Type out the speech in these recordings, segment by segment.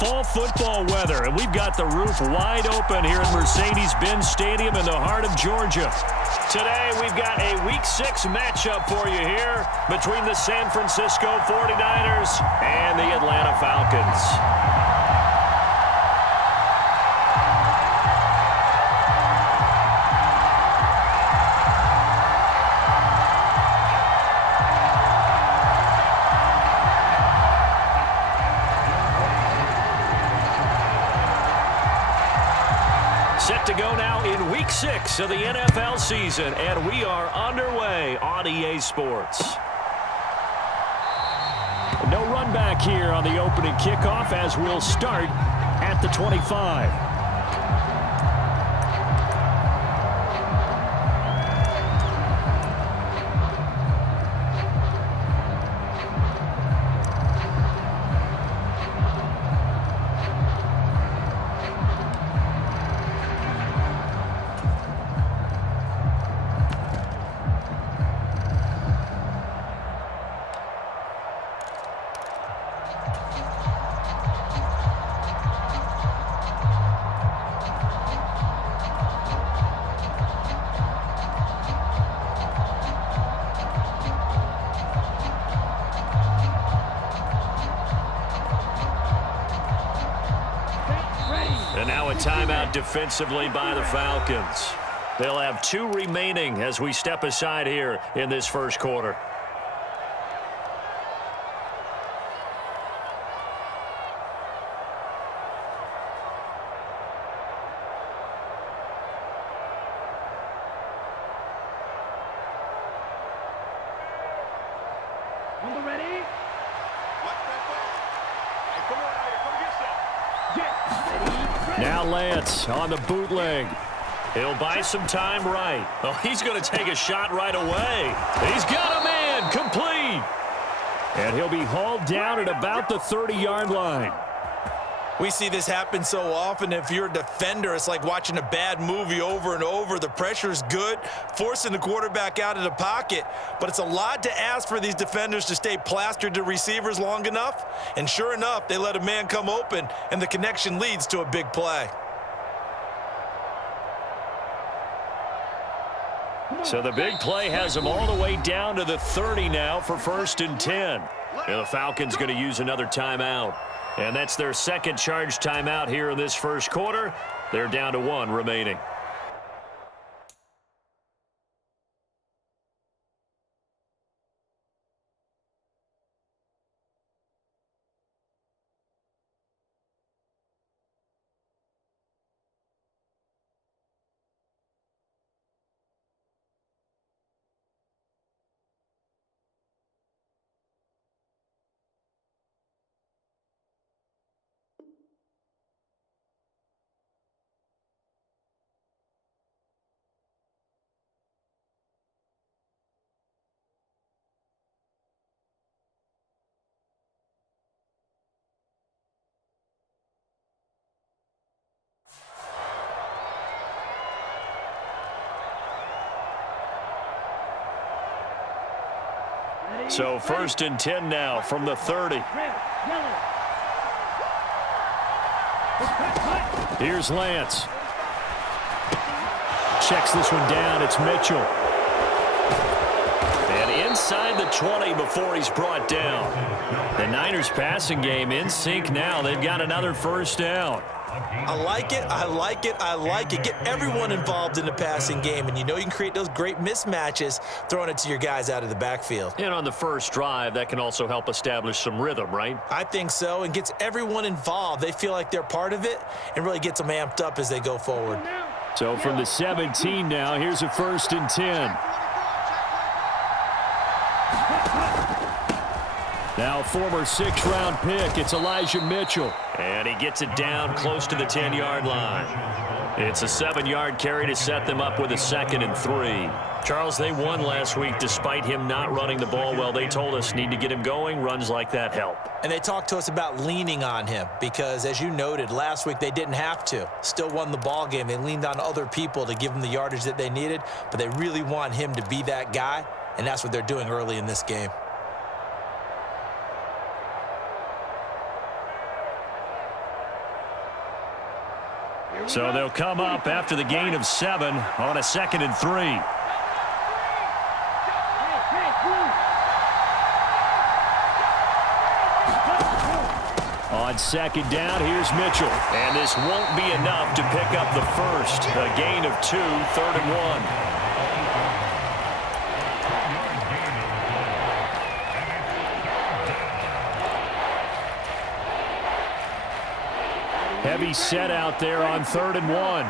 fall football weather, and we've got the roof wide open here at Mercedes-Benz Stadium in the heart of Georgia. Today, we've got a Week 6 matchup for you here between the San Francisco 49ers and the Atlanta Falcons. Set to go now in Week 6 of the NFL season, and we are underway on EA Sports. No run back here on the opening kickoff as we'll start at the 25. And now a timeout defensively by the Falcons. They'll have 2 remaining as we step aside here in this first quarter. Now Lance on the bootleg. He'll buy some time right. Oh, he's going to take a shot right away. He's got a man complete. And he'll be hauled down at about the 30-yard line. We see this happen so often. If you're a defender, it's like watching a bad movie over and over. The pressure's good, forcing the quarterback out of the pocket. But it's a lot to ask for these defenders to stay plastered to receivers long enough. And sure enough, they let a man come open, and the connection leads to a big play. So the big play has them all the way down to the 30 now for 1st and 10. And the Falcons going to use another timeout. And that's their second charge timeout here in this first quarter. They're down to 1 remaining. So 1st and 10 now from the 30. Here's Lance. Checks this one down. It's Mitchell. And inside the 20 before he's brought down. The Niners passing game in sync now. They've got another first down. I like it, I like it, I like it. Get everyone involved in the passing game, and you know you can create those great mismatches throwing it to your guys out of the backfield. And on the first drive, that can also help establish some rhythm, right? I think so, and gets everyone involved. They feel like they're part of it and really gets them amped up as they go forward. So from the 17 now, here's a 1st and 10. Now former 6th-round pick, it's Elijah Mitchell. And he gets it down close to the 10-yard line. It's a 7-yard carry to set them up with a 2nd and 3. Charles, they won last week despite him not running the ball well. They told us need to get him going. Runs like that help. And they talked to us about leaning on him because, as you noted, last week they didn't have to. Still won the ball game. They leaned on other people to give them the yardage that they needed, but they really want him to be that guy, and that's what they're doing early in this game. So they'll come up after the gain of 7 on a 2nd and 3. On 2nd down, here's Mitchell. And this won't be enough to pick up the first. A gain of 2, 3rd and 1. Heavy set out there on 3rd and 1.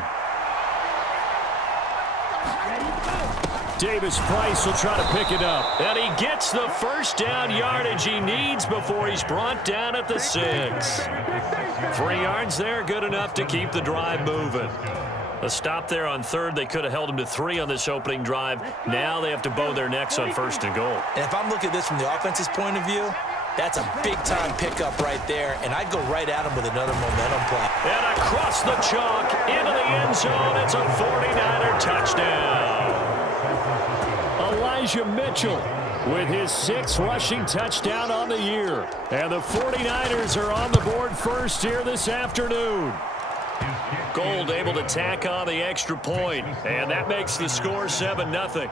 Davis-Price will try to pick it up. And he gets the first down yardage he needs before he's brought down at the 6. 3 yards there, good enough to keep the drive moving. A stop there on 3rd. They could have held him to 3 on this opening drive. Now they have to bow their necks on 1st and goal. And if I'm looking at this from the offense's point of view, that's a big-time pickup right there, and I'd go right at him with another momentum play. And across the chalk, into the end zone, it's a 49er touchdown. Elijah Mitchell with his 6th rushing touchdown on the year. And the 49ers are on the board first here this afternoon. Gold able to tack on the extra point, and that makes the score 7-0.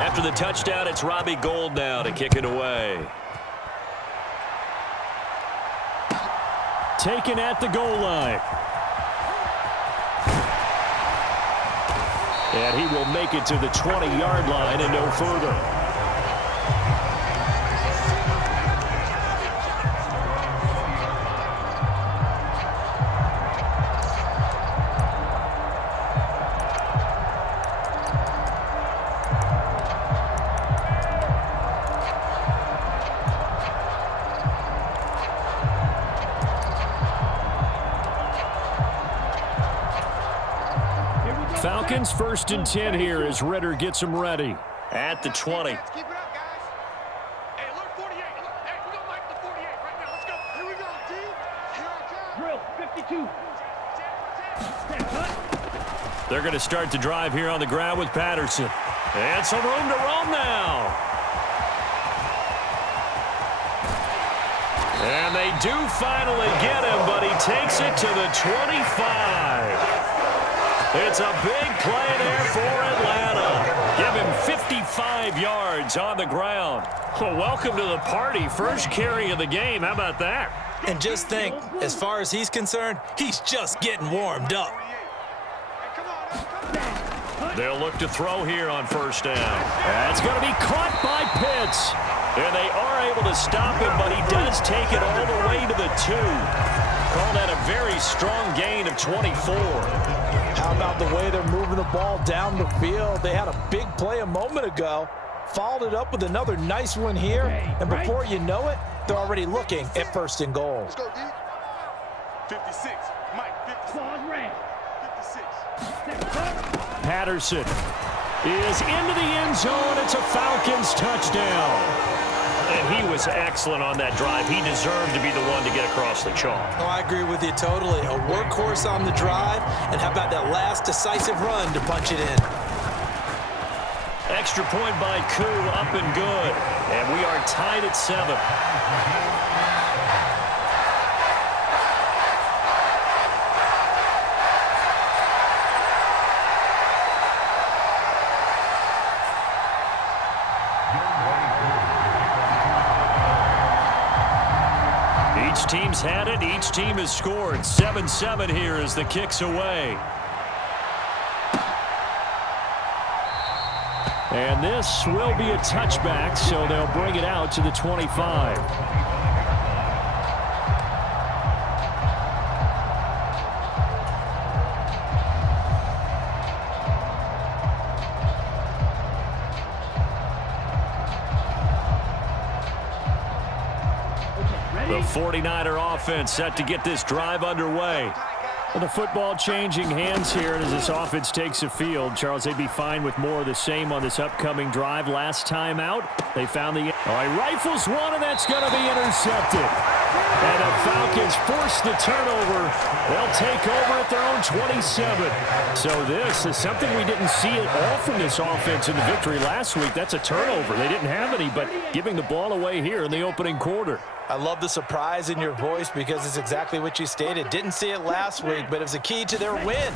After the touchdown, it's Robbie Gould now to kick it away. Taken at the goal line. And he will make it to the 20-yard line and no further. Falcons 1st and 10 here as Ritter gets them ready. At the 20. Keep it up, guys. Hey, look, 48. Look, hey, we don't like the 48 right now. Let's go. Here we go, D. Here I come. Drill, 52. They're going to start the drive here on the ground with Patterson. And some room to roam now. And they do finally get him, but he takes it to the 25. It's a big play there for Atlanta. Give him 55 yards on the ground. Well, welcome to the party. First carry of the game. How about that? And just think, as far as he's concerned, he's just getting warmed up. They'll look to throw here on 1st down. That's going to be caught by Pitts. And they are able to stop him, but he does take it all the way to the 2. Call that a very strong gain of 24. How about the way they're moving the ball down the field? They had a big play a moment ago, followed it up with another nice one here, and before you know it, they're already looking at 1st and goal. Let's go, D. 56. Mike, 56. 56. Patterson is into the end zone. It's a Falcons touchdown. And he was excellent on that drive. He deserved to be the one to get across the chalk. Oh, I agree with you totally. A workhorse on the drive, and how about that last decisive run to punch it in? Extra point by Koo, up and good. And we are tied at 7. Each team's had it. Each team has scored. 7-7 here as the kick's away. And this will be a touchback, so they'll bring it out to the 25. The 49er offense set to get this drive underway. Well, the football changing hands here as this offense takes the field. Charles, they'd be fine with more of the same on this upcoming drive. Last time out, they found the... Oh, he rifles one, and that's going to be intercepted. And the Falcons force the turnover. They'll take over at their own 27. So this is something we didn't see at all from this offense in the victory last week. That's a turnover. They didn't have any, but giving the ball away here in the opening quarter. I love the surprise in your voice because it's exactly what you stated. Didn't see it last week, but it was a key to their win.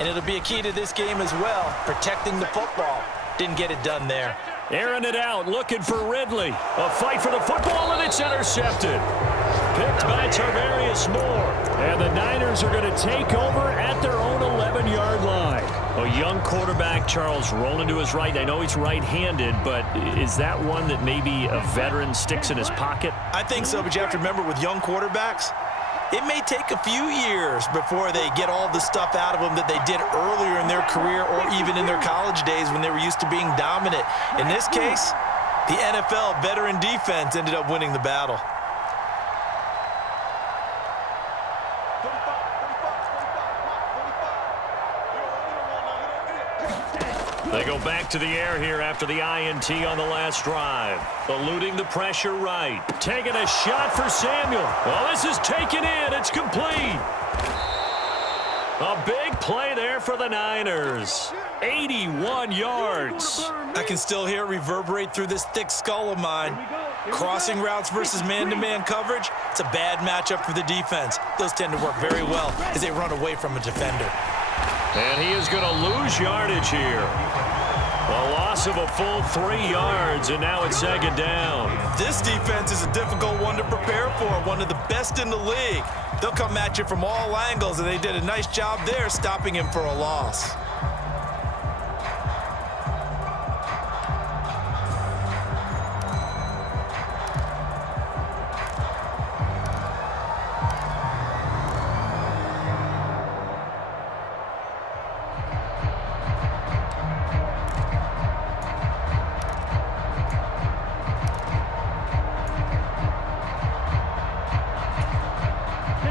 And it'll be a key to this game as well, protecting the football. Didn't get it done there. Airing it out, looking for Ridley. A fight for the football, and it's intercepted. Picked by Tarvarius Moore. And the Niners are going to take over at their own 11-yard line. A young quarterback, Charles, rolling to his right. I know he's right-handed, but is that one that maybe a veteran sticks in his pocket? I think so, but you have to remember with young quarterbacks, it may take a few years before they get all the stuff out of them that they did earlier in their career or even in their college days when they were used to being dominant. In this case, the NFL veteran defense ended up winning the battle. They go back to the air here after the INT on the last drive. Eluding the pressure right. Taking a shot for Samuel. Well, this is taken in. It's complete. A big play there for the Niners. 81 yards. I can still hear it reverberate through this thick skull of mine. Crossing routes versus man-to-man coverage, it's a bad matchup for the defense. Those tend to work very well as they run away from a defender. And he is going to lose yardage here. A loss of a full 3 yards, and now it's second down. This defense is a difficult one to prepare for, one of the best in the league. They'll come at you from all angles, and they did a nice job there stopping him for a loss.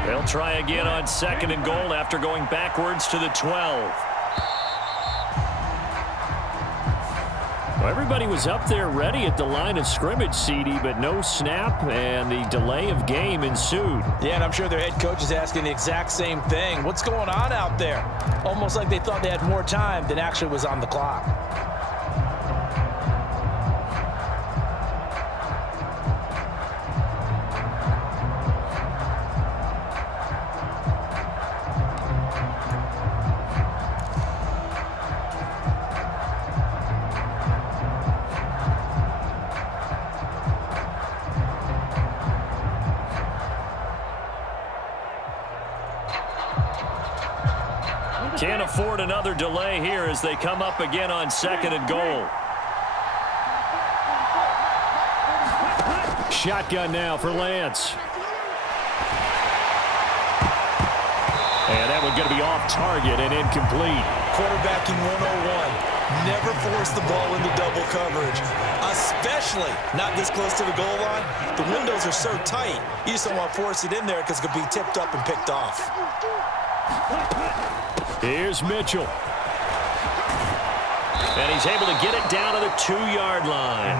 They'll try again on second and goal after going backwards to the 12. Well, everybody was up there ready at the line of scrimmage, CD, but no snap, and the delay of game ensued. Yeah, and I'm sure their head coach is asking the exact same thing. What's going on out there? Almost like they thought they had more time than actually was on the clock. Can't afford another delay here as they come up again on second and goal. Shotgun now for Lance. And that one going to be off target and incomplete. Quarterbacking 101. Never force the ball into double coverage, especially not this close to the goal line. The windows are so tight, you just don't want to force it in there because it could be tipped up and picked off. Here's Mitchell. And he's able to get it down to the 2-yard line.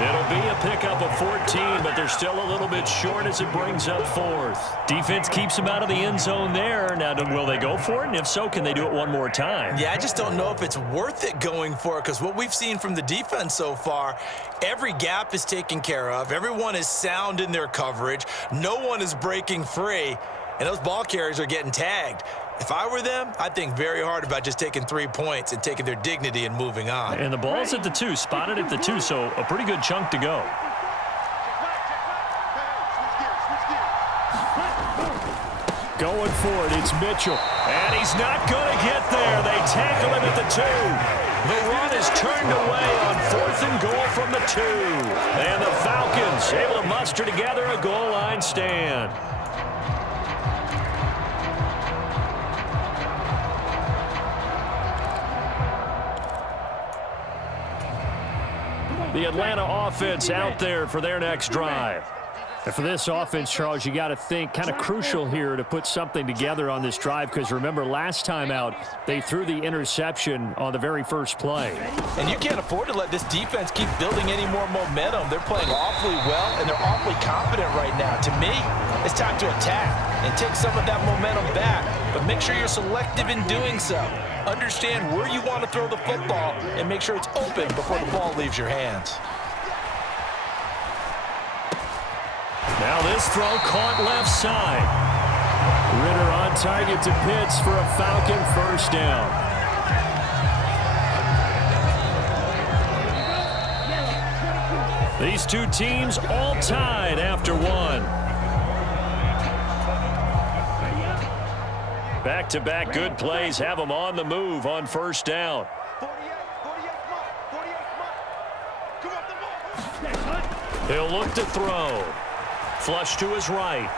It'll be a pickup of 14, but they're still a little bit short as it brings up fourth. Defense keeps him out of the end zone there. Now, will they go for it? And if so, can they do it one more time? Yeah, I just don't know if it's worth it going for it because what we've seen from the defense so far, every gap is taken care of. Everyone is sound in their coverage. No one is breaking free, and those ball carriers are getting tagged. If I were them, I'd think very hard about just taking 3 points and taking their dignity and moving on. And the ball's at the 2, spotted at the 2, so a pretty good chunk to go. Going for it, it's Mitchell. And he's not going to get there. They tackle him at the 2. The run is turned away on 4th and goal from the 2. And the Falcons able to muster together a goal line stand. The Atlanta offense out there for their next drive. And for this offense, Charles, you got to think kind of crucial here to put something together on this drive because remember last time out they threw the interception on the very first play. And you can't afford to let this defense keep building any more momentum. They're playing awfully well, and they're awfully confident right now. To me, it's time to attack and take some of that momentum back, but make sure you're selective in doing so. Understand where you want to throw the football and make sure it's open before the ball leaves your hands. Now this throw caught left side. Ritter on target to Pitts for a Falcon first down. These two teams all tied after one. Back-to-back good plays have them on the move on first down. He'll look to throw. Flush to his right.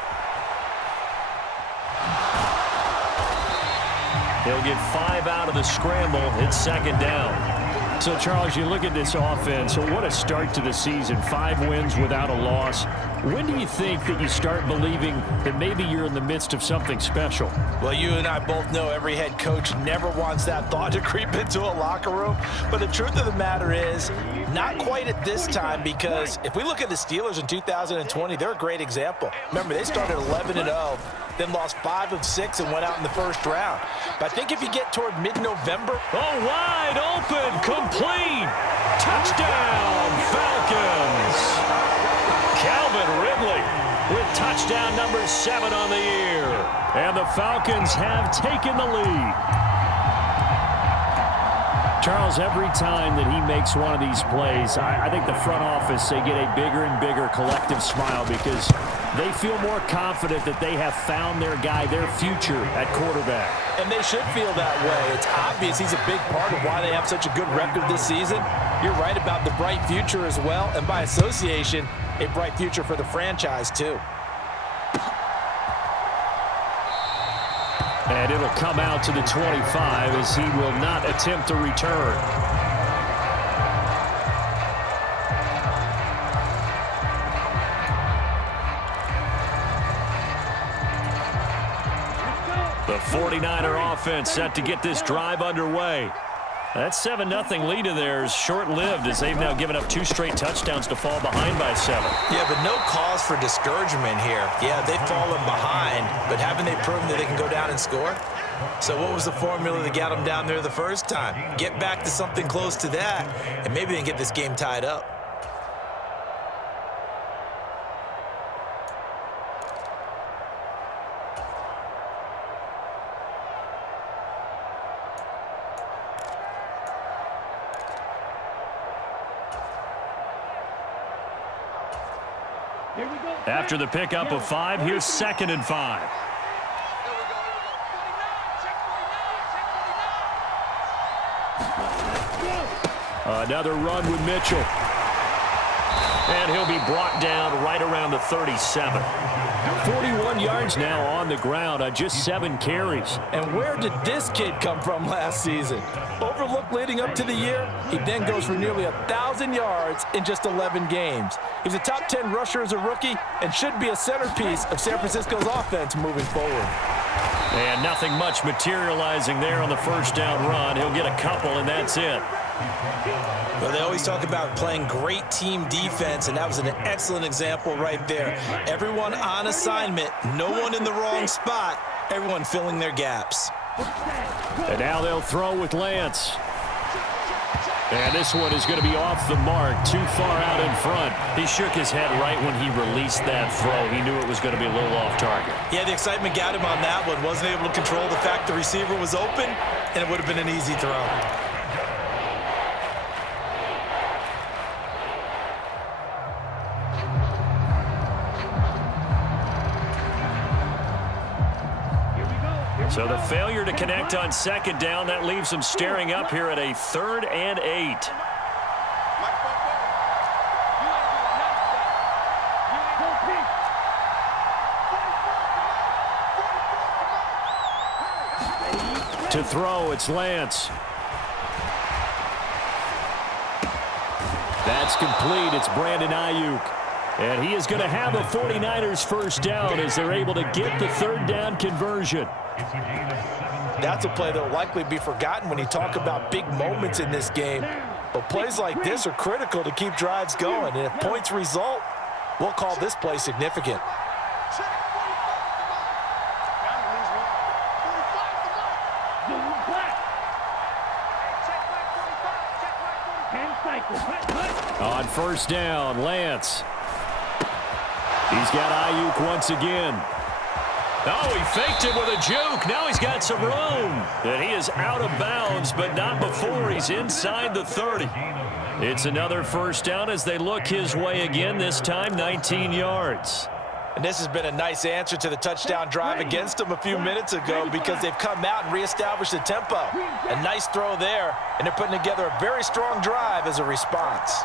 He'll get 5 out of the scramble. It's second down. So, Charles, you look at this offense, so what a start to the season. 5 wins without a loss. When do you think that you start believing that maybe you're in the midst of something special? Well, you and I both know every head coach never wants that thought to creep into a locker room. But the truth of the matter is, not quite at this time, because if we look at the Steelers in 2020, they're a great example. Remember, they started 11-0. Then lost 5 of 6 and went out in the first round. But I think if you get toward mid-November... Oh, wide open, complete, touchdown, Falcons. Calvin Ridley with touchdown number 7 on the year. And the Falcons have taken the lead. Charles, every time that he makes one of these plays, I think the front office, they get a bigger and bigger collective smile because they feel more confident that they have found their guy, their future at quarterback. And they should feel that way. It's obvious he's a big part of why they have such a good record this season. You're right about the bright future as well, and by association, a bright future for the franchise too. And it'll come out to the 25 as he will not attempt a return. The 49er offense set to get this drive underway. That 7-0 lead of theirs short-lived as they've now given up 2 straight touchdowns to fall behind by 7. Yeah, but no cause for discouragement here. Yeah, they've fallen behind, but haven't they proven that they can go down and score? So what was the formula that got them down there the first time? Get back to something close to that, and maybe they can get this game tied up. After the pickup of 5, here's 2nd and 5. Another run with Mitchell. And he'll be brought down right around the 37. 41 yards now on the ground on just 7 carries. And where did this kid come from last season? Overlooked leading up to the year, he then goes for nearly 1,000 yards in just 11 games. He's a top 10 rusher as a rookie and should be a centerpiece of San Francisco's offense moving forward. And nothing much materializing there on the first down run. He'll get a couple, and that's it. Well, they always talk about playing great team defense, and that was an excellent example right there. Everyone on assignment, no one in the wrong spot, everyone filling their gaps. And now they'll throw with Lance. And this one is going to be off the mark, too far out in front. He shook his head right when he released that throw. He knew it was going to be a little off target. Yeah, the excitement got him on that one. Wasn't able to control the fact the receiver was open, and it would have been an easy throw. So the failure to connect on 2nd down, that leaves them staring up here at a 3rd and 8. To throw, it's Lance. That's complete. It's Brandon Ayuk. And he is going to have a 49ers first down as they're able to get the 3rd down conversion. That's a play that will likely be forgotten when you talk about big moments in this game. But plays like this are critical to keep drives going. And if points result, we'll call this play significant. On first down, Lance. He's got Ayuk once again. Oh, he faked it with a juke. Now he's got some room. And he is out of bounds, but not before he's inside the 30. It's another first down as they look his way again, this time 19 yards. And this has been a nice answer to the touchdown drive against them a few minutes ago because they've come out and reestablished the tempo. A nice throw there, and they're putting together a very strong drive as a response.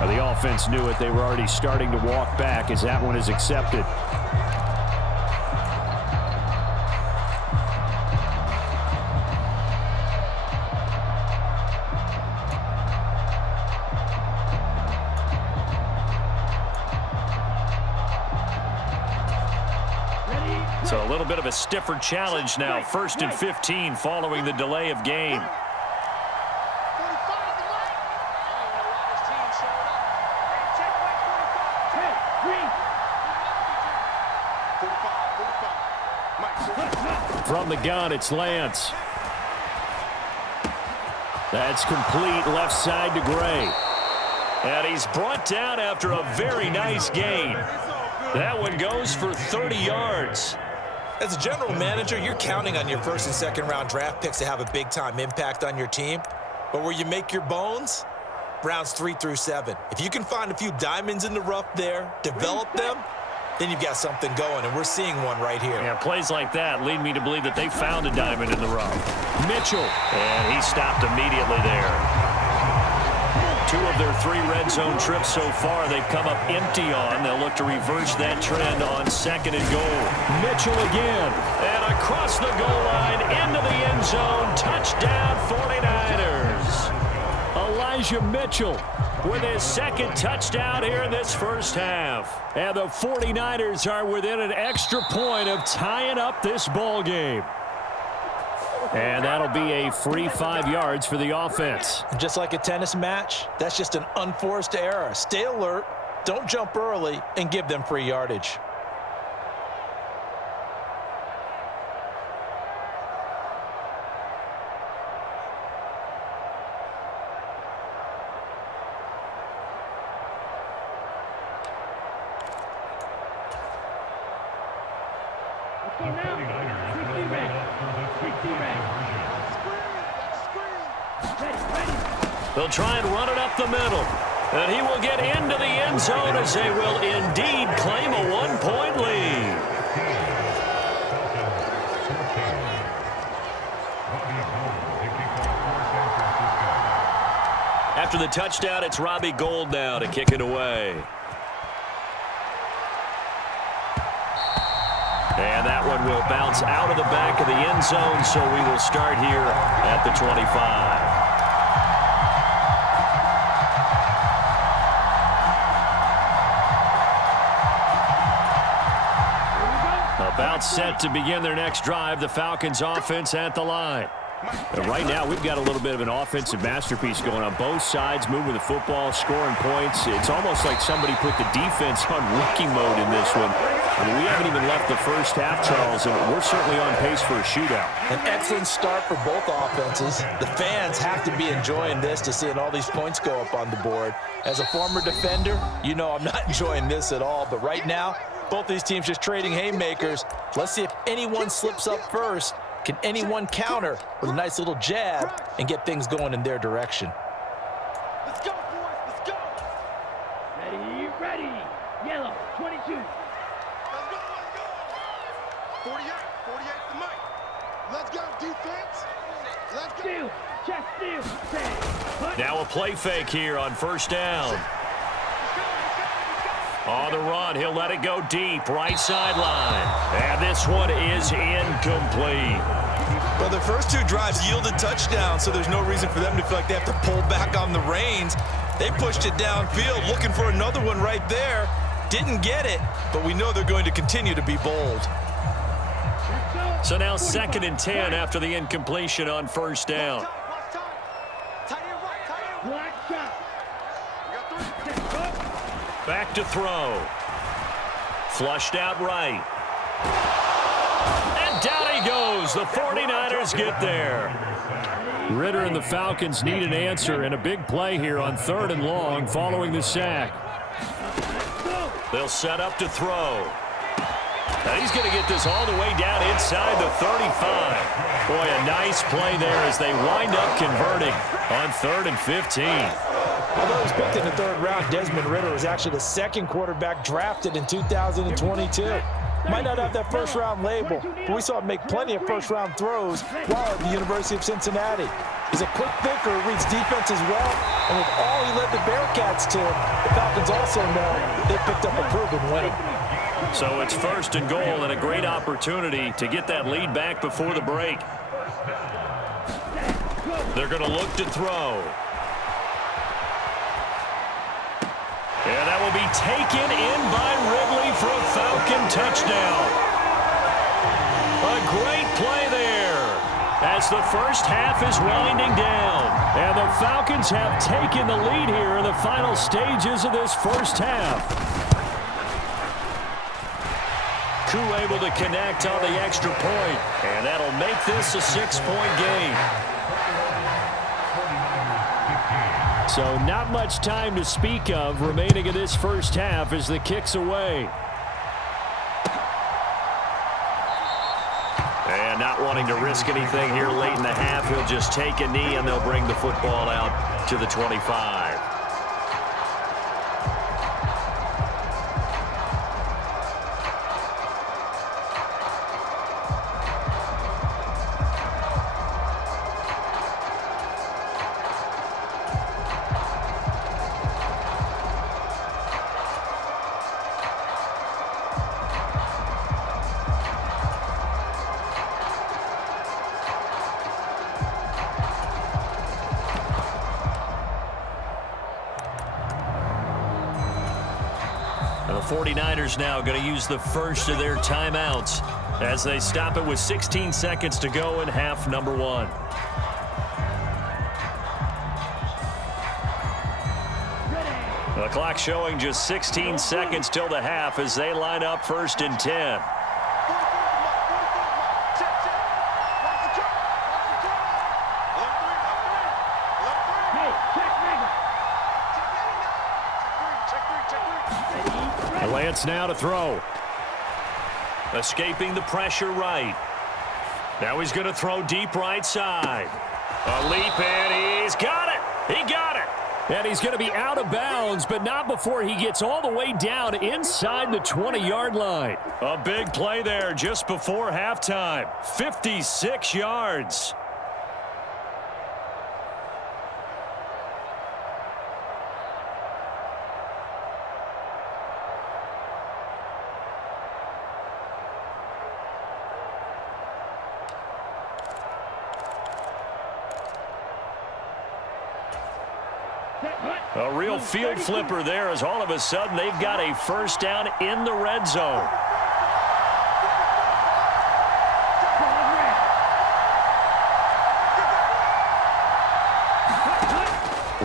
The offense knew it. They were already starting to walk back as that one is accepted. So a little bit of a stiffer challenge now. 1st and 15 following the delay of game. From the gun, it's Lance. That's complete left side to Gray. And he's brought down after a very nice gain. That one goes for 30 yards. As a general manager, you're counting on your 1st and 2nd round draft picks to have a big-time impact on your team. But where you make your bones, rounds 3 through 7. If you can find a few diamonds in the rough there, develop them, then you've got something going, and we're seeing one right here. Yeah, plays like that lead me to believe that they found a diamond in the rough. Mitchell, and he stopped immediately there. 2 of their 3 red zone trips so far they've come up empty on. They'll look to reverse that trend on 2nd and goal. Mitchell again, and across the goal line into the end zone. Touchdown 49ers. Elijah Mitchell with his 2nd touchdown here in this first half. And the 49ers are within an extra point of tying up this ball game. And that'll be a free 5 yards for the offense. Just like a tennis match, that's just an unforced error. Stay alert, don't jump early, and give them free yardage. They'll try and run it up the middle. And he will get into the end zone as they will indeed claim a 1-point lead. After the touchdown, it's Robbie Gould now to kick it away. And that one will bounce out of the back of the end zone, so we will start here at the 25. About set to begin their next drive, the Falcons offense at the line. And right now, we've got a little bit of an offensive masterpiece going on both sides, moving the football, scoring points. It's almost like somebody put the defense on rookie mode in this one. I mean, we haven't even left the first half, Charles, and we're certainly on pace for a shootout. An excellent start for both offenses. The fans have to be enjoying this to seeing all these points go up on the board. As a former defender, you know I'm not enjoying this at all. But right now, both these teams just trading haymakers. Let's see if anyone slips up first. Can anyone counter with a nice little jab and get things going in their direction? Let's go, boys. Let's go. Ready. Yellow, 22. Let's go. 48 the mic. Let's go, defense. Let's go. Steal. Check steal. Say. Now a play fake here on first down. On the run, he'll let it go deep, right sideline. And this one is incomplete. Well, the first 2 drives yielded touchdowns, so there's no reason for them to feel like they have to pull back on the reins. They pushed it downfield, looking for another one right there. Didn't get it, but we know they're going to continue to be bold. So now 2nd and 10 after the incompletion on first down. Tight end right, tight end. Black shot. We got 3. Back to throw. Flushed out right. And down he goes. The 49ers get there. Ridder and the Falcons need an answer, and a big play here on 3rd and long following the sack. They'll set up to throw. And he's going to get this all the way down inside the 35. Boy, a nice play there as they wind up converting on 3rd and 15. Although he was picked in the 3rd round, Desmond Ridder was actually the second quarterback drafted in 2022. Might not have that first-round label, but we saw him make plenty of first-round throws while at the University of Cincinnati. He's a quick thinker, reads defense as well, and with all he led the Bearcats to, the Falcons also know they picked up a proven winner. So it's 1st and goal and a great opportunity to get that lead back before the break. They're going to look to throw. And that will be taken in by Ridley for a Falcon touchdown. A great play there as the first half is winding down. And the Falcons have taken the lead here in the final stages of this first half. Koo able to connect on the extra point, and that'll make this a 6-point game. So not much time to speak of remaining in this first half as the kick's away. And not wanting to risk anything here late in the half, he'll just take a knee and they'll bring the football out to the 25. The 49ers now going to use the first of their timeouts as they stop it with 16 seconds to go in half number 1. The clock showing just 16 seconds till the half as they line up 1st and 10. Lance now to throw. Escaping the pressure right. Now he's going to throw deep right side. A leap, and he's got it. He got it. And he's going to be out of bounds, but not before he gets all the way down inside the 20-yard line. A big play there just before halftime. 56 yards. A real field flipper there as all of a sudden they've got a first down in the red zone.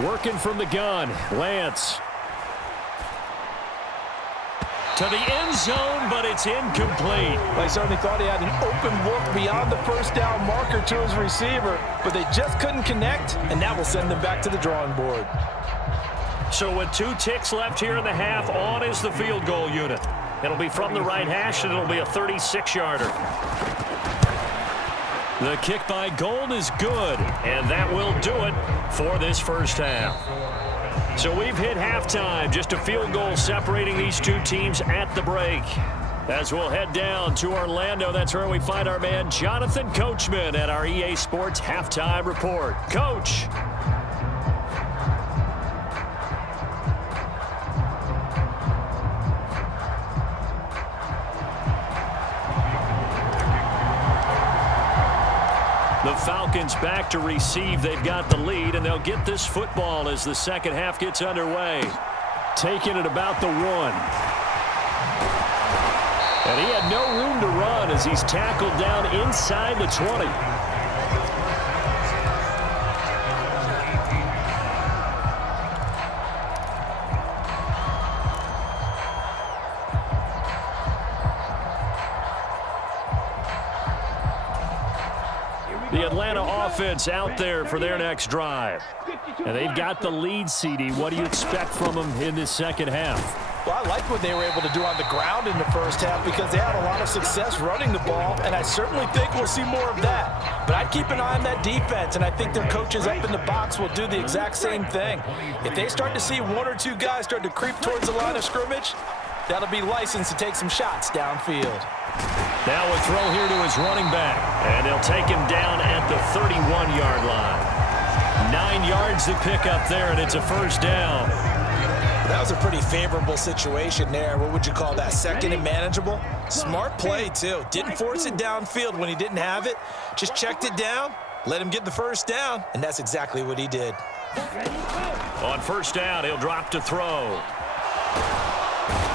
Working from the gun, Lance. To the end zone, but it's incomplete. They certainly thought he had an open look beyond the first down marker to his receiver, but they just couldn't connect, and that will send them back to the drawing board. So with 2 ticks left here in the half, on is the field goal unit. It'll be from the right hash, and it'll be a 36-yarder. The kick by Gold is good, and that will do it for this first half. So we've hit halftime, just a field goal separating these two teams at the break. As we'll head down to Orlando, that's where we find our man Jonathan Coachman at our EA Sports Halftime Report. Coach. The Falcons back to receive. They've got the lead, and they'll get this football as the second half gets underway. Taking it about the 1. And he had no room to run as he's tackled down inside the 20. The Atlanta offense out there for their next drive. And they've got the lead, CD. What do you expect from them in this second half? Well, I like what they were able to do on the ground in the first half because they had a lot of success running the ball, and I certainly think we'll see more of that. But I'd keep an eye on that defense, and I think their coaches up in the box will do the exact same thing. If they start to see one or two guys start to creep towards the line of scrimmage, that'll be licensed to take some shots downfield. Now a throw here to his running back, and they'll take him down at the 31-yard line. 9 yards to pick up there, and it's a first down. That was a pretty favorable situation there. What would you call that? Second and manageable? Smart play, too. Didn't force it downfield when he didn't have it. Just checked it down, let him get the first down, and that's exactly what he did. On first down, he'll drop to throw.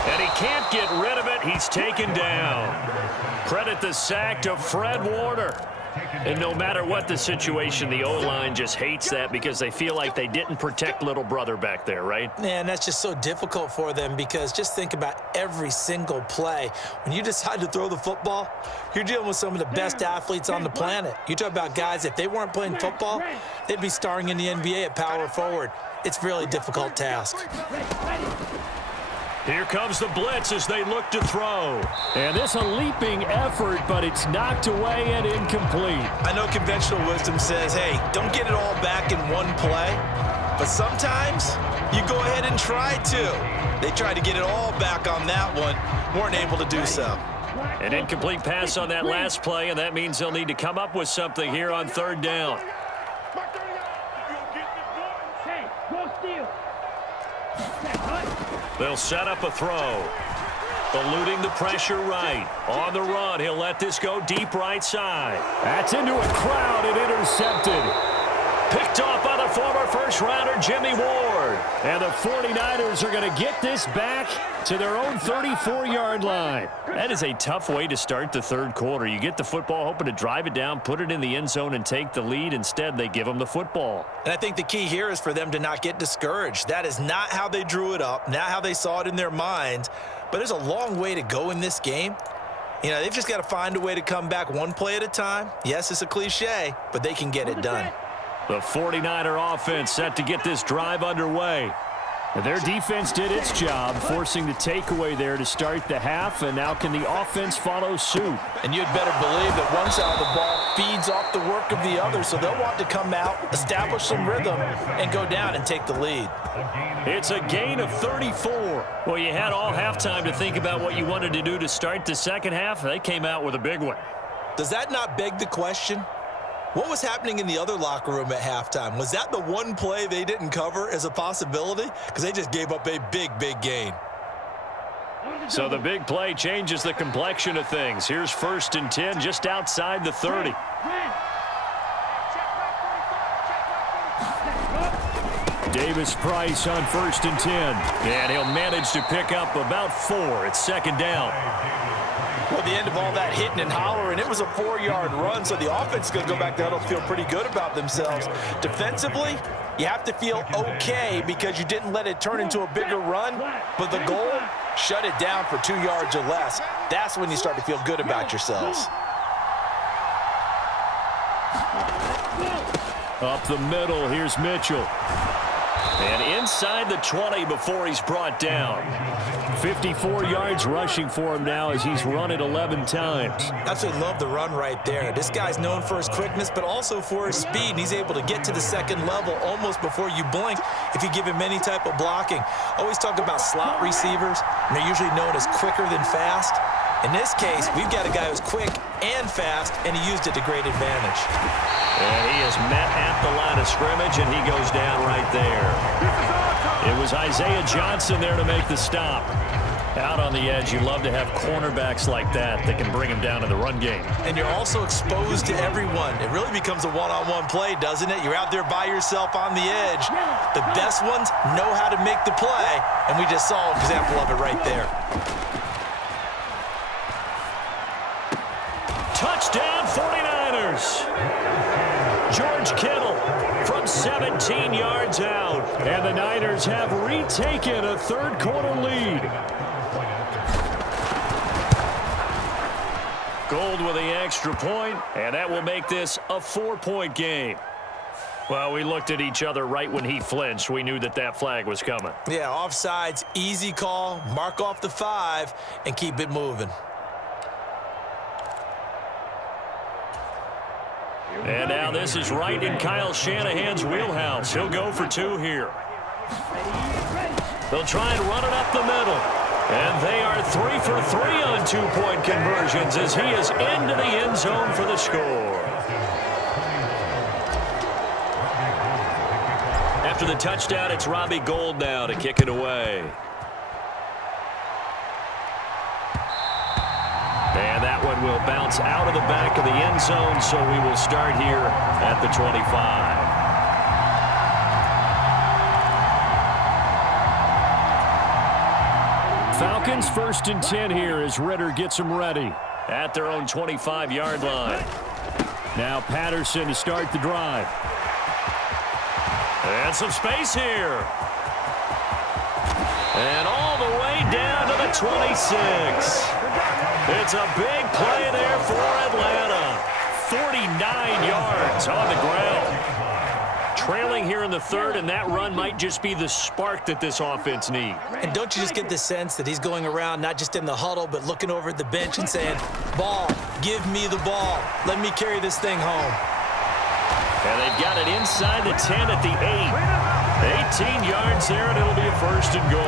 And he can't get rid of it. He's taken down. Credit the sack to Fred Warner. And no matter what the situation, the O-line just hates that because they feel like they didn't protect little brother back there, right? Man, that's just so difficult for them because just think about every single play. When you decide to throw the football, you're dealing with some of the best athletes on the planet. You talk about guys, if they weren't playing football, they'd be starring in the NBA at power forward. It's a really difficult task. Here comes the blitz as they look to throw. And this a leaping effort, but it's knocked away and incomplete. I know conventional wisdom says, hey, don't get it all back in one play. But sometimes you go ahead and try to. They tried to get it all back on that one. Weren't able to do so. An incomplete pass on that last play, and that means they'll need to come up with something here on third down. Hey, go steal. They'll set up a throw. Eluding the pressure right. On the run, he'll let this go deep right side. That's into a crowd and intercepted. Picked off by the former first-rounder Jimmy Ward. And the 49ers are going to get this back to their own 34-yard line. That is a tough way to start the third quarter. You get the football, hoping to drive it down, put it in the end zone, and take the lead. Instead, they give them the football. And I think the key here is for them to not get discouraged. That is not how they drew it up, not how they saw it in their minds. But there's a long way to go in this game. You know, they've just got to find a way to come back one play at a time. Yes, it's a cliche, but they can get it done. The 49er offense set to get this drive underway. And their defense did its job, forcing the takeaway there to start the half, and now can the offense follow suit? And you'd better believe that one side of the ball feeds off the work of the other, so they'll want to come out, establish some rhythm, and go down and take the lead. It's a gain of 34. Well, you had all halftime to think about what you wanted to do to start the second half. They came out with a big one. Does that not beg the question? What was happening in the other locker room at halftime? Was that the one play they didn't cover as a possibility? Because they just gave up a big, big gain. So the big play changes the complexion of things. Here's 1st and 10 just outside the 30. Davis Price on 1st and 10. And he'll manage to pick up about 4. It's second down. Well, the end of all that hitting and hollering, it was a 4-yard run, so the offense is going to go back there and feel pretty good about themselves. Defensively, you have to feel okay because you didn't let it turn into a bigger run, but the goal, shut it down for 2 yards or less. That's when you start to feel good about yourselves. Up the middle, here's Mitchell. And inside the 20 before he's brought down. 54 yards rushing for him now as he's run it 11 times. Absolutely love the run right there. This guy's known for his quickness, but also for his speed. And he's able to get to the second level almost before you blink if you give him any type of blocking. Always talk about slot receivers, and they're usually known as quicker than fast. In this case, we've got a guy who's quick and fast, and he used it to great advantage. And he is met at the line of scrimmage, and he goes down right there. It was Isaiah Johnson there to make the stop. Out on the edge, you love to have cornerbacks like that can bring him down in the run game. And you're also exposed to everyone. It really becomes a one-on-one play, doesn't it? You're out there by yourself on the edge. The best ones know how to make the play, and we just saw an example of it right there. Touchdown 49ers. George Kittle from 17 yards out. And the Niners have retaken a third quarter lead. Gold with the extra point, and that will make this a 4-point game. Well, we looked at each other right when he flinched. We knew that that flag was coming. Yeah, offsides, easy call. Mark off the 5 and keep it moving. And now this is right in Kyle Shanahan's wheelhouse. He'll go for 2 here. They'll try and run it up the middle. And they are 3 for 3 on 2-point conversions as he is into the end zone for the score. After the touchdown, it's Robbie Gould now to kick it away. And that one will bounce out of the back of the end zone, so we will start here at the 25. Falcons 1st and 10 here as Ritter gets them ready. At their own 25-yard line. Now Patterson to start the drive. And some space here. And all the way down to the 26. It's a big play there for Atlanta. 49 yards on the ground. Trailing here in the 3rd, and that run might just be the spark that this offense needs. And don't you just get the sense that he's going around not just in the huddle, but looking over at the bench and saying, ball, give me the ball. Let me carry this thing home. And they've got it inside the 10 at the 8. 18 yards there, and it'll be a 1st and goal.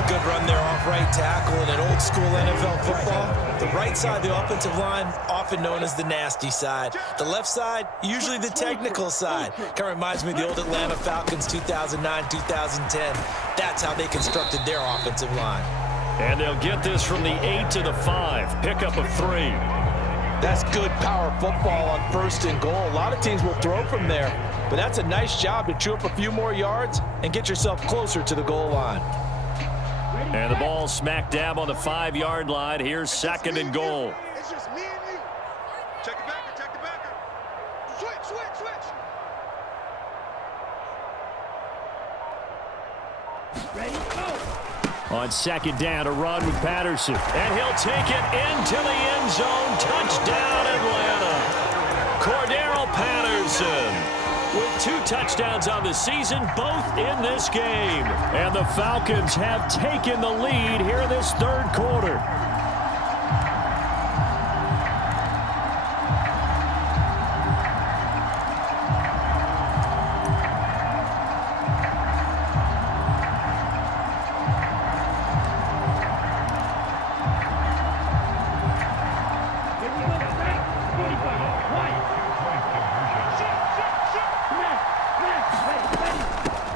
A good run there off right tackle in an old school NFL football. The right side of the offensive line, often known as the nasty side. The left side, usually the technical side. Kind of reminds me of the old Atlanta Falcons 2009-2010. That's how they constructed their offensive line. And they'll get this from the 8 to the 5. Pickup of 3. That's good power football on 1st and goal. A lot of teams will throw from there, but that's a nice job to chew up a few more yards and get yourself closer to the goal line. And the ball smack dab on the 5-yard line. Here's 2nd and goal. It's just me and you. Check the backer, check the backer. Switch, switch, switch. On 2nd down, a run with Patterson. And he'll take it into the end zone. Touchdown, Atlanta. Cordero Patterson with 2 touchdowns on the season, both in this game. And the Falcons have taken the lead here in this 3rd quarter.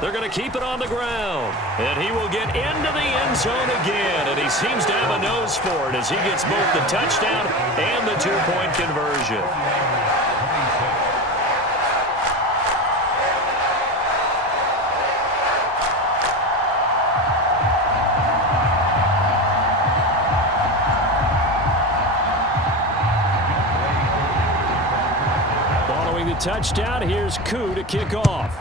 They're going to keep it on the ground. And he will get into the end zone again. And he seems to have a nose for it as he gets both the touchdown and the 2-point conversion. Following the touchdown, here's Koo to kick off.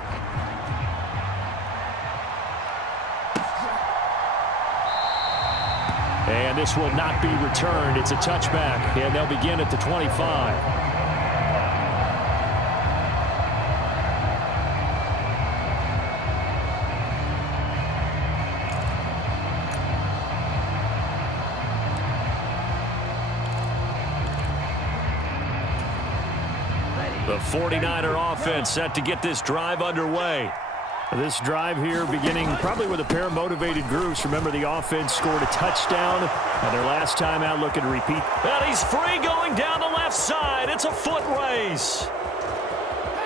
And this will not be returned. It's a touchback, and they'll begin at the 25. The 49er offense set to get this drive underway. This drive here beginning probably with a pair of motivated groups. Remember, the offense scored a touchdown on their last time out, looking to repeat. And he's free going down the left side. It's a foot race.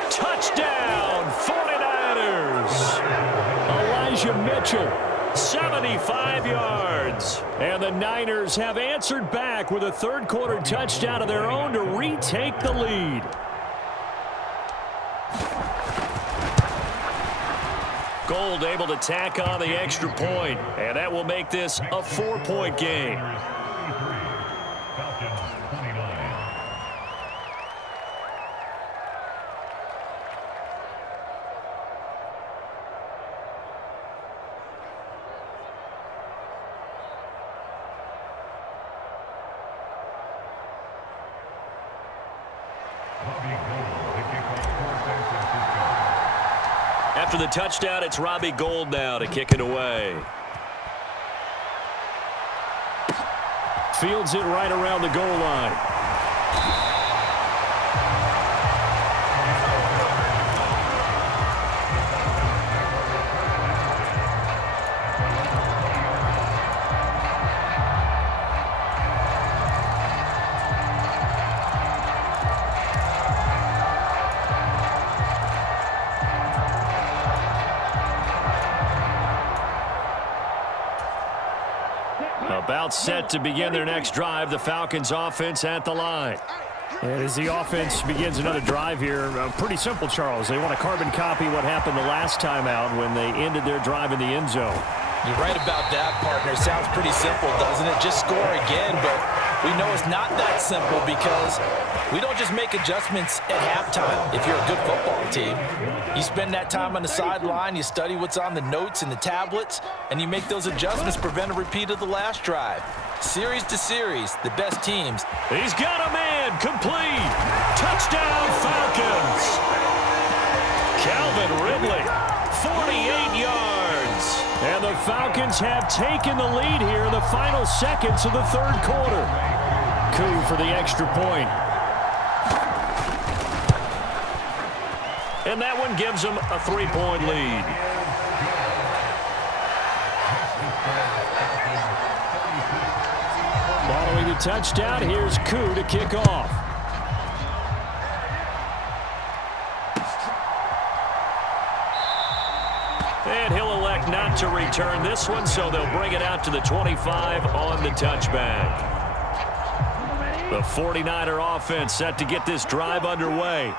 Touchdown, 49ers. Elijah Mitchell. 75 yards. And the Niners have answered back with a 3rd quarter touchdown of their own to retake the lead. Gould able to tack on the extra point, and that will make this a 4-point game. After the touchdown, it's Robbie Gould now to kick it away. Fields it right around the goal line. About set to begin their next drive, the Falcons offense at the line. And as the offense begins another drive here, pretty simple, Charles. They want to carbon copy what happened the last time out when they ended their drive in the end zone. You're right about that, partner. Sounds pretty simple, doesn't it? Just score again, but we know it's not that simple because we don't just make adjustments at halftime if you're a good football team. You spend that time on the sideline, you study what's on the notes and the tablets, and you make those adjustments to prevent a repeat of the last drive. Series to series, the best teams. He's got a man, complete. Touchdown, Falcons. Calvin Ridley, 48 yards. And the Falcons have taken the lead here in the final seconds of the third quarter. Coup for the extra point. And that one gives them a 3-point lead. Following the touchdown, here's Coup to kick off. And he'll elect not to return this one, so they'll bring it out to the 25 on the touchback. The 49er offense set to get this drive underway.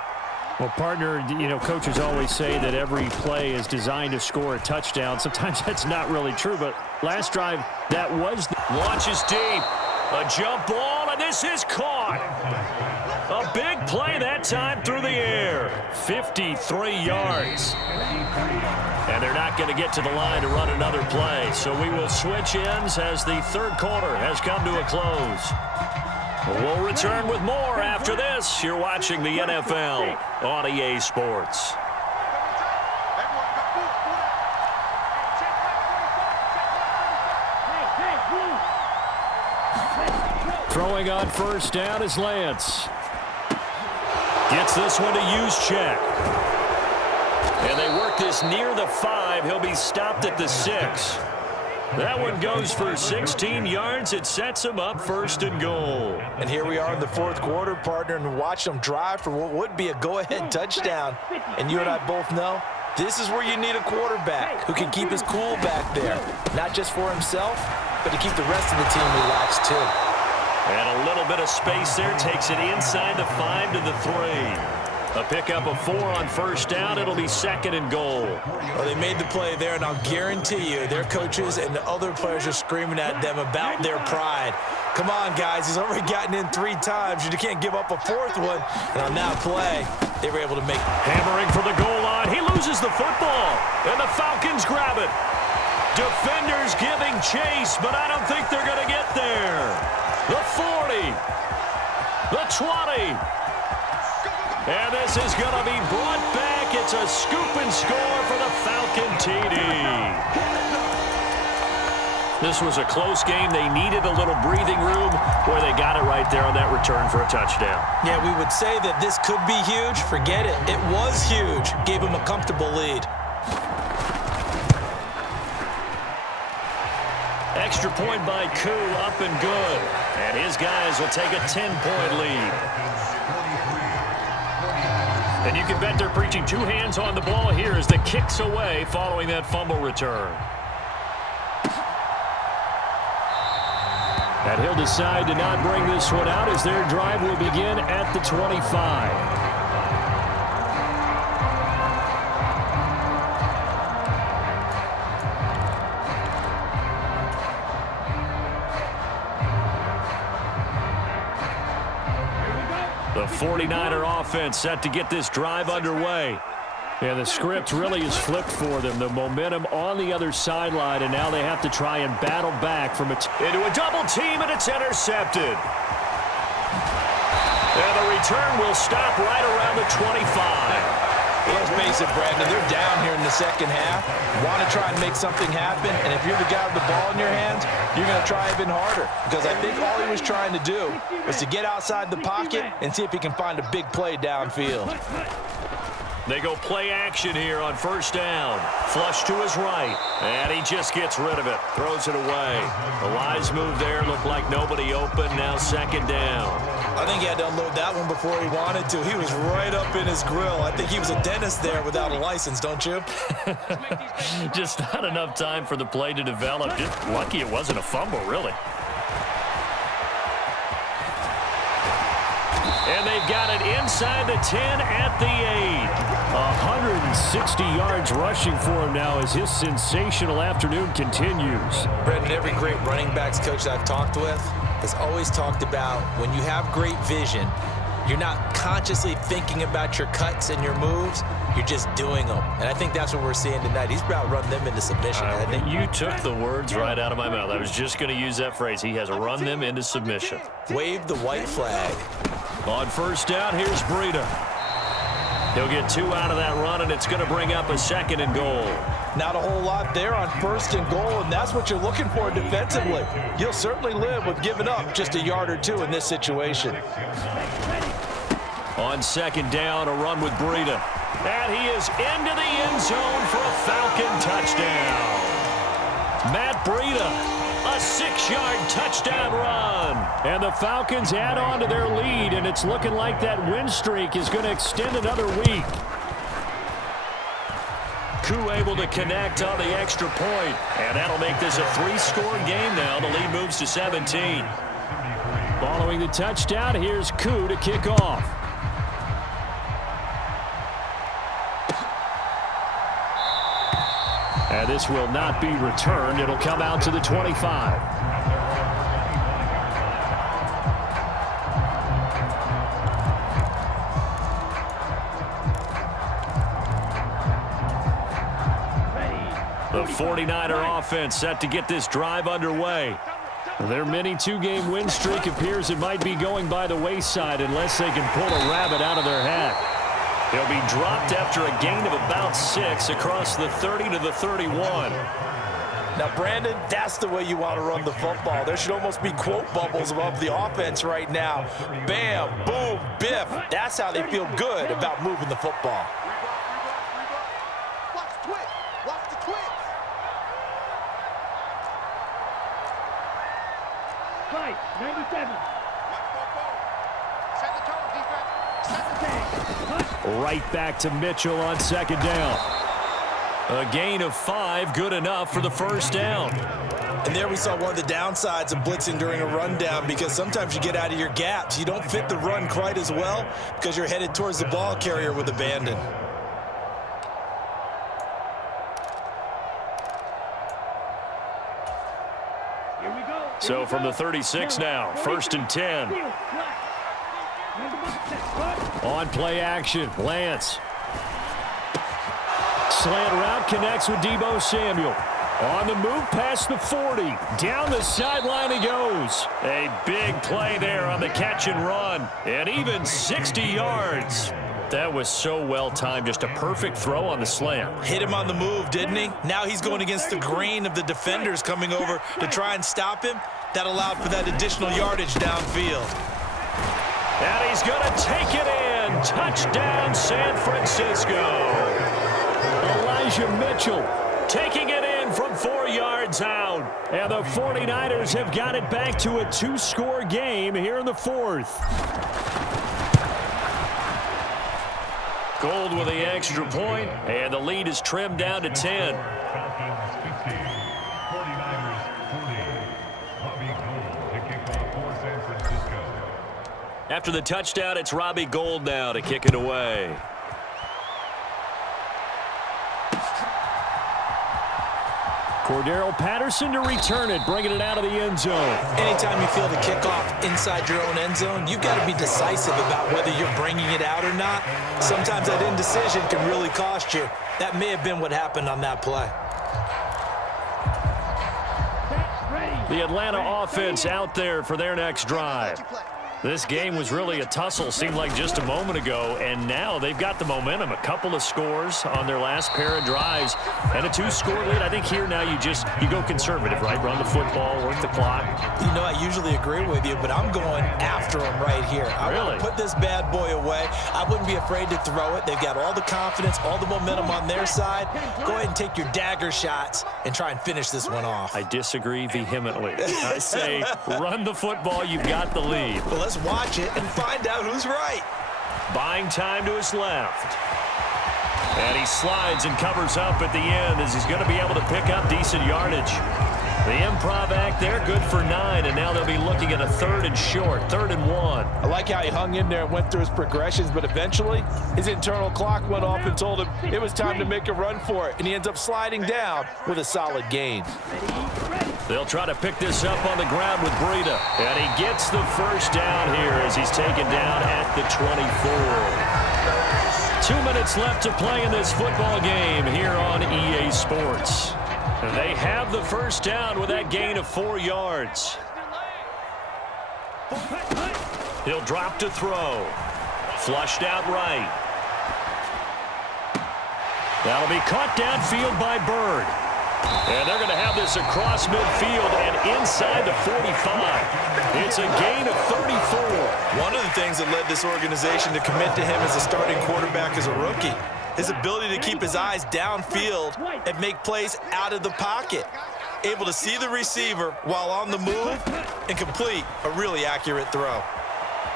Well, partner, coaches always say that every play is designed to score a touchdown. Sometimes that's not really true, but last drive, that was. Launches deep. A jump ball, and this is caught. A big play that time through the air. 53 yards. And they're not going to get to the line to run another play. So we will switch ends as the third quarter has come to a close. We'll return with more after this. You're watching the NFL on EA Sports. Throwing on first down is Lance. Gets this one to Juszczyk. And they work this near the 5. He'll be stopped at the 6. That one goes for 16 yards. It sets him up first and goal. And here we are in the fourth quarter, partner, and watch them drive for what would be a go-ahead touchdown. And you and I both know this is where you need a quarterback who can keep his cool back there, not just for himself, but to keep the rest of the team relaxed too. And a little bit of space there takes it inside the 5 to the 3. A pickup of 4 on first down. It'll be second and goal. Well, they made the play there, and I'll guarantee you their coaches and the other players are screaming at them about their pride. Come on, guys. He's already gotten in 3 times. You can't give up a 4th one. And on that play, they were able to make. Hammering for the goal line. He loses the football, and the Falcons grab it. Defenders giving chase, but I don't think they're going to get there. The 40. The 20. And this is going to be brought back. It's a scoop and score for the Falcon TD. This was a close game. They needed a little breathing room where they got it right there on that return for a touchdown. Yeah, we would say that this could be huge. Forget it. It was huge. Gave them a comfortable lead. Extra point by Coup, up and good. And his guys will take a 10-point lead. And you can bet they're preaching 2 hands on the ball here as the kick's away following that fumble return. And he'll decide to not bring this one out as their drive will begin at the 25. The 49er offense set to get this drive underway. And the script really is flipped for them. The momentum on the other sideline, and now they have to try and battle back from into a double team, and it's intercepted. And the return will stop right around the 25. Let's face it, Brandon, they're down here in the second half. Want to try and make something happen, and if you're the guy with the ball in your hands, you're going to try even harder, because I think all he was trying to do was to get outside the pocket and see if he can find a big play downfield. They go play action here on first down. Flush to his right, and he just gets rid of it. Throws it away. The wise move there. Looked like nobody open. Now second down. I think he had to unload that one before he wanted to. He was right up in his grill. I think he was a dentist there without a license, don't you? Just not enough time for the play to develop. Just lucky it wasn't a fumble, really. And they've got it inside the 10 at the 8. 160 yards rushing for him now as his sensational afternoon continues. Brendan, every great running backs coach that I've talked with has always talked about when you have great vision, you're not consciously thinking about your cuts and your moves, you're just doing them. And I think that's what we're seeing tonight. He's about run them into submission. You took the words right out of my mouth. I was just going to use that phrase. He has run them into submission. Wave the white flag. On first down, here's Breida. He'll get 2 out of that run, and it's going to bring up a second and goal. Not a whole lot there on first and goal, and that's what you're looking for defensively. You'll certainly live with giving up just a yard or two in this situation. On second down, a run with Breida. And he is into the end zone for a Falcon touchdown. Matt Breida. A 6-yard touchdown run. And the Falcons add on to their lead, and it's looking like that win streak is going to extend another week. Koo able to connect on the extra point, and that'll make this a 3-score game now. The lead moves to 17. Following the touchdown, here's Koo to kick off. And this will not be returned. It'll come out to the 25. The 49er offense set to get this drive underway. Their mini 2-game win streak appears it might be going by the wayside unless they can pull a rabbit out of their hat. He'll be dropped after a gain of about 6 across the 30 to the 31. Now, Brandon, that's the way you want to run the football. There should almost be quote bubbles above the offense right now. Bam, boom, biff. That's how they feel good about moving the football. Watch the twitch. Watch the twitch. Fight, 97. Set the tone, defense. Set the tone. Right back to Mitchell on second down. A gain of 5, good enough for the first down. And there we saw one of the downsides of blitzing during a rundown, because sometimes you get out of your gaps. You don't fit the run quite as well because you're headed towards the ball carrier with abandon. Here we go. So from the 36 now, first and 10. On play action, Lance. Slant route connects with Deebo Samuel. On the move past the 40. Down the sideline he goes. A big play there on the catch and run. And even 60 yards. That was so well timed. Just a perfect throw on the slant. Hit him on the move, didn't he? Now he's going against the grain of the defenders coming over to try and stop him. That allowed for that additional yardage downfield. And he's going to take it in. Touchdown, San Francisco. Elijah Mitchell taking it in from 4 yards out. And the 49ers have got it back to a 2-score game here in the 4th. Gold with the extra point, and the lead is trimmed down to 10. After the touchdown, it's Robbie Gould now to kick it away. Cordero Patterson to return it, bringing it out of the end zone. Anytime you feel the kickoff inside your own end zone, you've got to be decisive about whether you're bringing it out or not. Sometimes that indecision can really cost you. That may have been what happened on that play. The Atlanta offense out there for their next drive. This game was really a tussle, seemed like just a moment ago, and now they've got the momentum. A couple of scores on their last pair of drives, and a 2-score lead. I think here now you go conservative, right? Run the football, work the clock. You know, I usually agree with you, but I'm going after him right here. I want to put this bad boy away. I wouldn't be afraid to throw it. They've got all the confidence, all the momentum on their side. Go ahead and take your dagger shots and try and finish this one off. I disagree vehemently. I say run the football. You've got the lead. Well, let's watch it and find out who's right. Buying time to his left. And he slides and covers up at the end as he's going to be able to pick up decent yardage. The improv act there, good for 9, and now they'll be looking at a 3rd and short, 3rd and 1. I like how he hung in there and went through his progressions, but eventually his internal clock went off and told him it was time to make a run for it, and he ends up sliding down with a solid gain. They'll try to pick this up on the ground with Breida, and he gets the first down here as he's taken down at the 24. 2 minutes left to play in this football game here on EA Sports. They have the first down with that gain of 4 yards. He'll drop to throw. Flushed out right. That'll be caught downfield by Bird. And they're going to have this across midfield and inside the 45. It's a gain of 34. One of the things that led this organization to commit to him as a starting quarterback as a rookie, his ability to keep his eyes downfield and make plays out of the pocket. Able to see the receiver while on the move and complete a really accurate throw.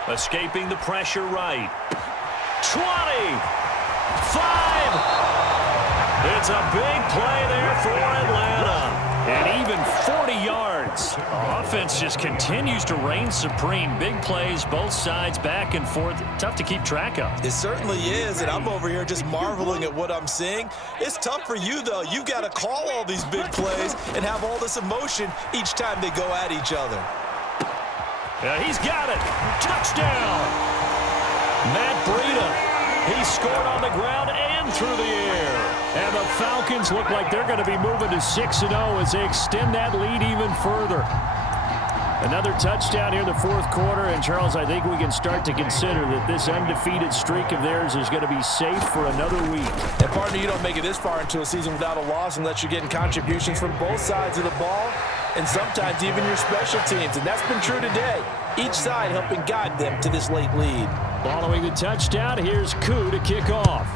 Escaping the pressure right. 20. 5. It's a big play there for Atlanta. And even 40 yards. Offense just continues to reign supreme. Big plays, both sides, back and forth. Tough to keep track of. It certainly is, and I'm over here just marveling at what I'm seeing. It's tough for you, though. You've got to call all these big plays and have all this emotion each time they go at each other. Yeah, he's got it. Touchdown. Matt Breida. He scored on the ground and through the air. And the Falcons look like they're going to be moving to 6-0 as they extend that lead even further. Another touchdown here in the 4th quarter. And, Charles, I think we can start to consider that this undefeated streak of theirs is going to be safe for another week. And, partner, you don't make it this far into a season without a loss unless you're getting contributions from both sides of the ball and sometimes even your special teams. And that's been true today. Each side helping guide them to this late lead. Following the touchdown, here's Koo to kick off.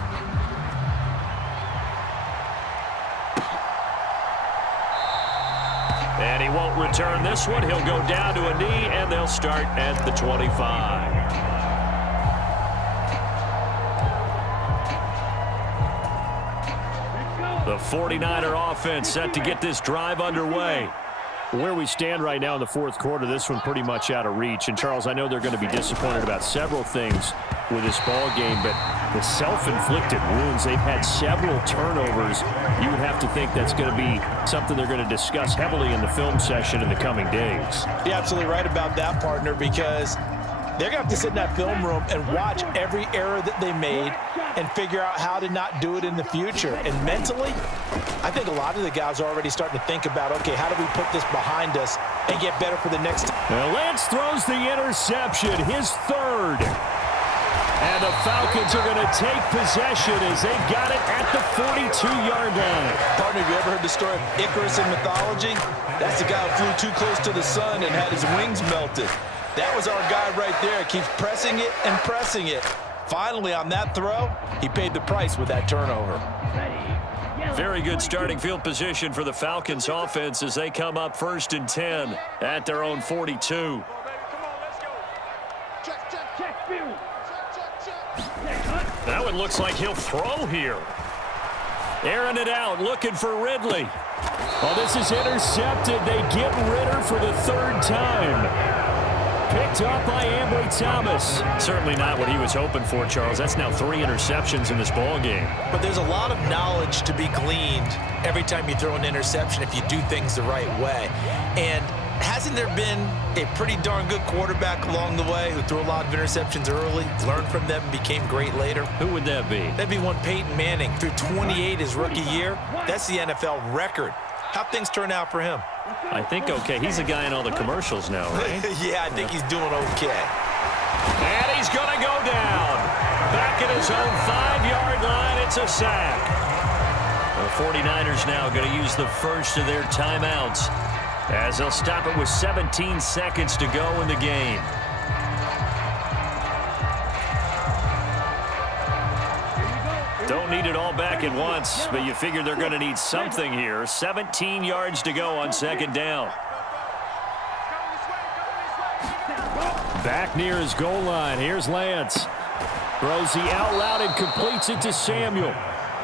And he won't return this one. He'll go down to a knee, and they'll start at the 25. The 49er offense set to get this drive underway. Where we stand right now in the 4th quarter, this one pretty much out of reach. And, Charles, I know they're going to be disappointed about several things with this ball game, but the self-inflicted wounds, they've had several turnovers. You would have to think that's going to be something they're going to discuss heavily in the film session in the coming days. You're absolutely right about that, partner, because they're going to have to sit in that film room and watch every error that they made and figure out how to not do it in the future. And mentally, I think a lot of the guys are already starting to think about, okay, how do we put this behind us and get better for the next time? Now Lance throws the interception, his 3rd. And the Falcons are going to take possession as they've got it at the 42-yard line. Partner, have you ever heard the story of Icarus in mythology? That's the guy who flew too close to the sun and had his wings melted. That was our guy right there. Keeps pressing it and pressing it. Finally, on that throw, he paid the price with that turnover. Very good starting field position for the Falcons offense as they come up 1st and 10 at their own 42. Come on, let's go. Check, check, check, field. Check, check, check. That one looks like he'll throw here. Airing it out, looking for Ridley. Oh, this is intercepted. They get Ritter for the 3rd time. Picked up by Ambry Thomas. Certainly not what he was hoping for, Charles. That's now 3 interceptions in this ball game. But there's a lot of knowledge to be gleaned every time you throw an interception if you do things the right way. And hasn't there been a pretty darn good quarterback along the way who threw a lot of interceptions early, learned from them, and became great later? Who would that be? That'd be one Peyton Manning. Threw 28 his rookie year. That's the NFL record. How'd things turn out for him? I think okay. He's a guy in all the commercials now, right? Yeah, I think he's doing okay. his own 5-yard line. It's a sack. The 49ers now going to use the first of their timeouts as they'll stop it with 17 seconds to go in the game. Don't need it all back at once, but you figure they're going to need something here. 17 yards to go on second down. Back near his goal line. Here's Lance. Throws the out route and completes it to Samuel.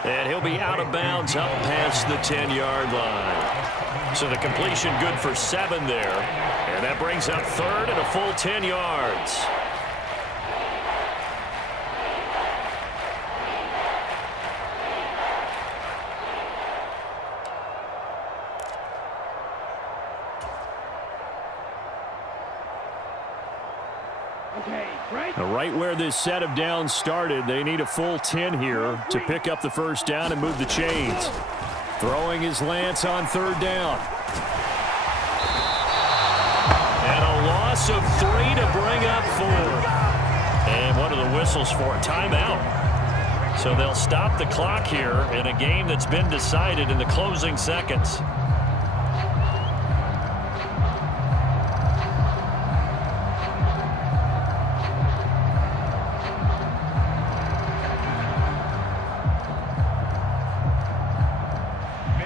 And he'll be out of bounds up past the 10-yard line. So the completion good for 7 there. And that brings up third and a full 10 yards. Okay, right. Right where this set of downs started, they need a full 10 here to pick up the first down and move the chains. Throwing his Lance on third down. And a loss of 3 to bring up 4. And what are the whistles for? Timeout. So they'll stop the clock here in a game that's been decided in the closing seconds.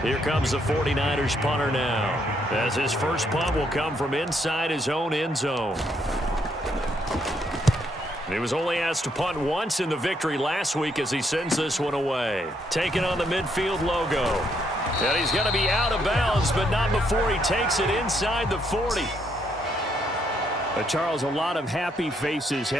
Here comes the 49ers punter now, as his first punt will come from inside his own end zone. He was only asked to punt once in the victory last week as he sends this one away. Taking on the midfield logo. And he's going to be out of bounds, but not before he takes it inside the 40. Charles, a lot of happy faces.